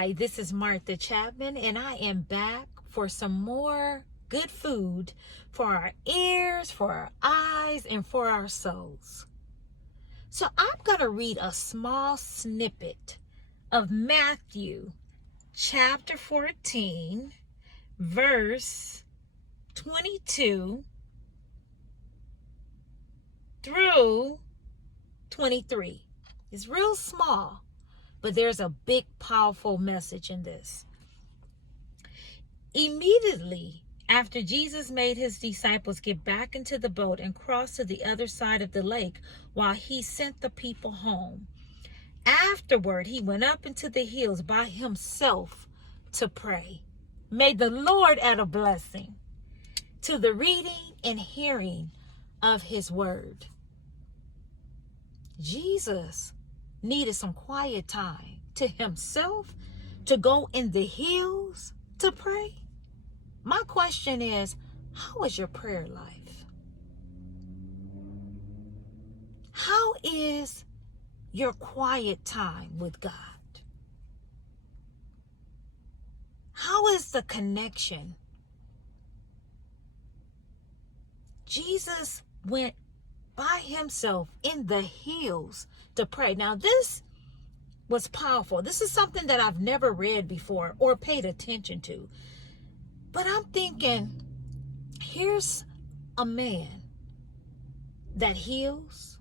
Hi, this is Martha Chapman, and I am back for some more good food for our ears, for our eyes, and for our souls. So I'm going to read a small snippet of Matthew chapter 14, verse 22 through 23. It's real small, but there's a big, powerful message in this. Immediately after Jesus made his disciples get back into the boat and cross to the other side of the lake while he sent the people home. Afterward, he went up into the hills by himself to pray. May the Lord add a blessing to the reading and hearing of his word. Jesus needed some quiet time to himself to go in the hills to pray. My question is, how is your prayer life? How is your quiet time with God? How is the connection? Jesus went by himself in the hills to pray. Now, this was powerful. This is something that I've never read before or paid attention to. But I'm thinking, here's a man that heals,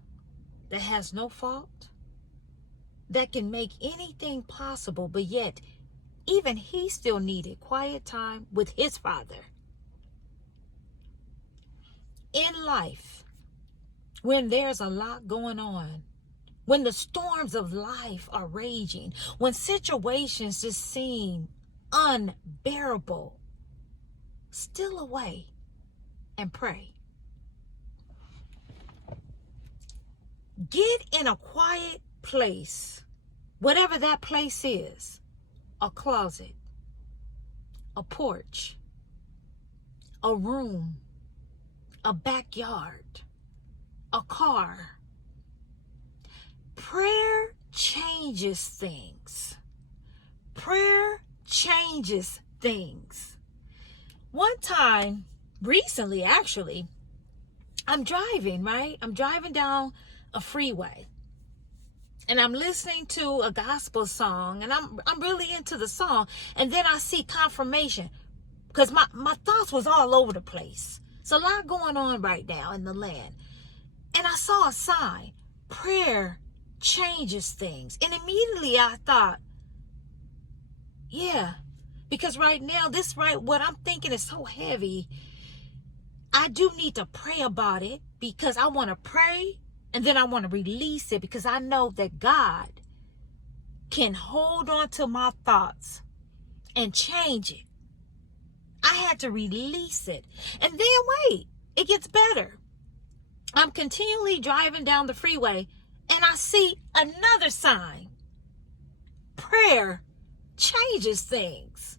that has no fault, that can make anything possible, but yet even he still needed quiet time with his Father. In life, when there's a lot going on, when the storms of life are raging, when situations just seem unbearable, steal away and pray. Get in a quiet place, whatever that place is, a closet, a porch, a room, a backyard, a car. Prayer changes things. Prayer changes things. One time, recently actually, I'm driving, right? I'm driving down a freeway. And I'm listening to a gospel song. And I'm really into the song. And then I see confirmation. Because my thoughts was all over the place. It's a lot going on right now in the land. And I saw a sign. Prayer changes things. And immediately I thought, yeah, because right now, what I'm thinking is so heavy. I do need to pray about it because I want to pray and then I want to release it because I know that God can hold on to my thoughts and change it. I had to release it. And then wait, it gets better. I'm continually driving down the freeway and I see another sign. Prayer changes things.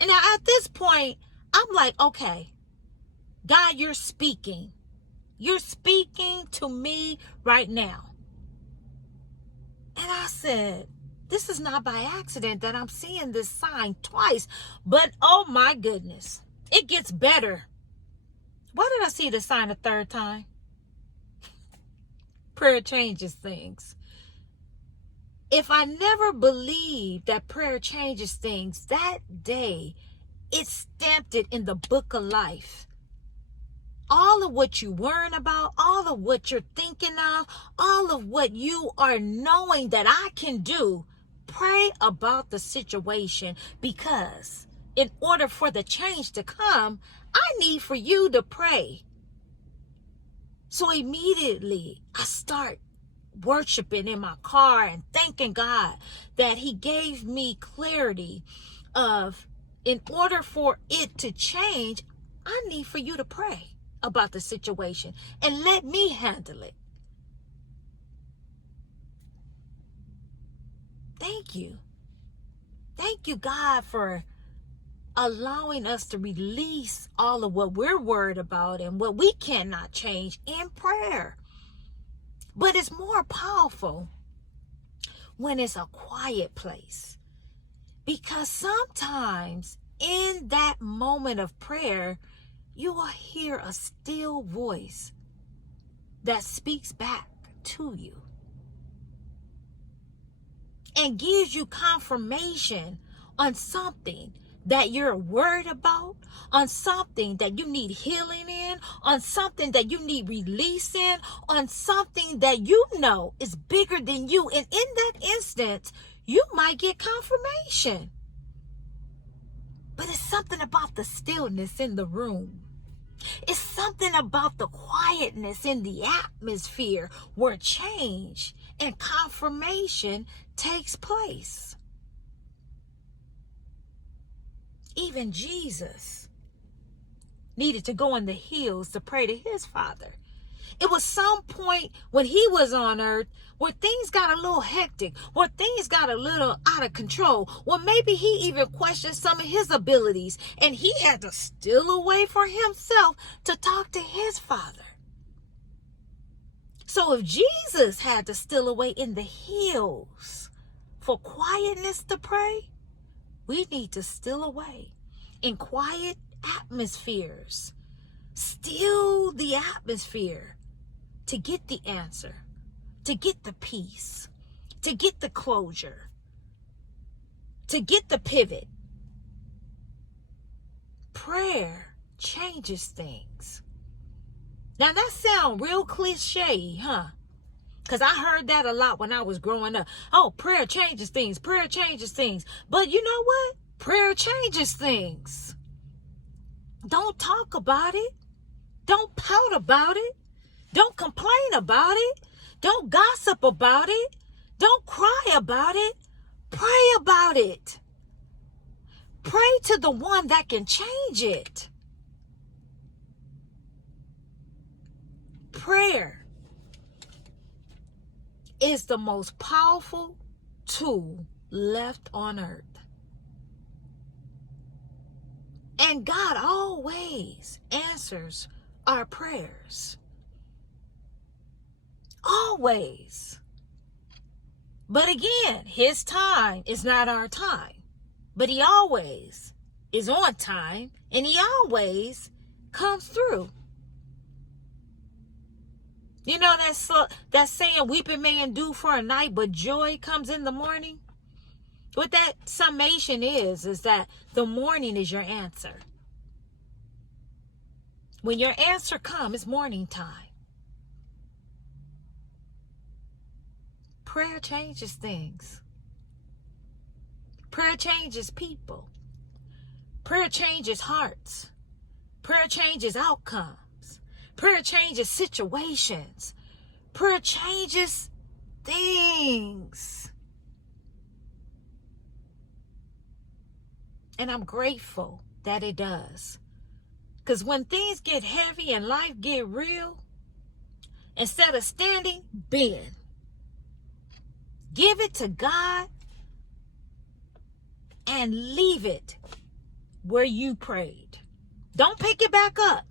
And now at this point, I'm like, okay, God, you're speaking. You're speaking to me right now. And I said, this is not by accident that I'm seeing this sign twice. But oh my goodness, it gets better. Why did I see the sign a third time? Prayer changes things. If I never believed that prayer changes things, that day, it stamped it in the book of life. All of what you're worrying about, all of what you're thinking of, all of what you are knowing that I can do, pray about the situation, because in order for the change to come, I need for you to pray. So immediately I start worshiping in my car and thanking God that he gave me clarity of, in order for it to change, I need for you to pray about the situation and let me handle it. Thank you. Thank you, God, for allowing us to release all of what we're worried about and what we cannot change in prayer. But it's more powerful when it's a quiet place. Because sometimes in that moment of prayer, you will hear a still voice that speaks back to you and gives you confirmation on something that you're worried about, on something that you need healing in, on something that you need release in, on something that you know is bigger than you. And in that instance, you might get confirmation. But it's something about the stillness in the room. It's something about the quietness in the atmosphere where change and confirmation takes place. Even Jesus needed to go in the hills to pray to his Father. It was some point when he was on earth where things got a little hectic, where things got a little out of control, where maybe he even questioned some of his abilities, and he had to steal away for himself to talk to his Father. So if Jesus had to steal away in the hills for quietness to pray, we need to steal away in quiet atmospheres. Still the atmosphere to get the answer, to get the peace, to get the closure, to get the pivot. Prayer changes things. Now that sounds real cliche, huh? Because I heard that a lot when I was growing up. Oh, prayer changes things. Prayer changes things. But you know what? Prayer changes things. Don't talk about it. Don't pout about it. Don't complain about it. Don't gossip about it. Don't cry about it. Pray about it. Pray to the one that can change it. Prayer is the most powerful tool left on earth. And God always answers our prayers. Always. But again, his time is not our time. But he always is on time, and he always comes through. You know that saying, weeping may endure for a night, but joy comes in the morning? What that summation is that the morning is your answer. When your answer comes, it's morning time. Prayer changes things. Prayer changes people. Prayer changes hearts. Prayer changes outcomes. Prayer changes situations. Prayer changes things. And I'm grateful that it does. Because when things get heavy and life get real, instead of standing, bend. Give it to God and leave it where you prayed. Don't pick it back up.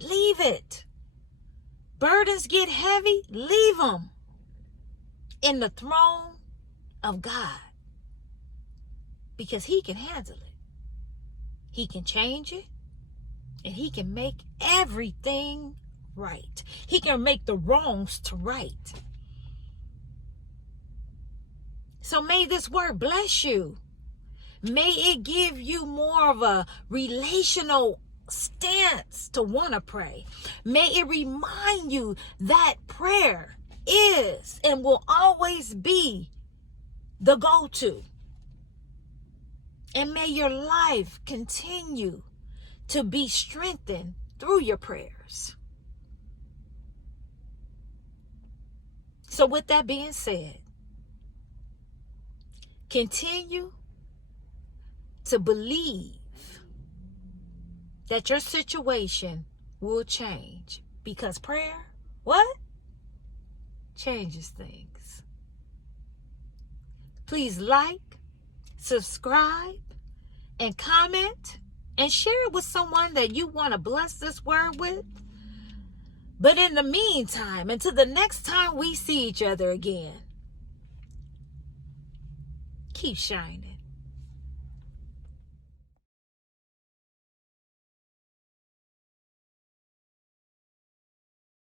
Leave it. Burdens get heavy, leave them in the throne of God. Because he can handle it. He can change it. And he can make everything right. He can make the wrongs to right. So may this word bless you. May it give you more of a relational stance to want to pray. May it remind you that prayer is and will always be the go-to. And may your life continue to be strengthened through your prayers. So with that being said, continue to believe that your situation will change, because prayer, what? Changes things. Please like, subscribe, and comment, and share it with someone that you want to bless this word with. But in the meantime, until the next time we see each other again, Keep shining.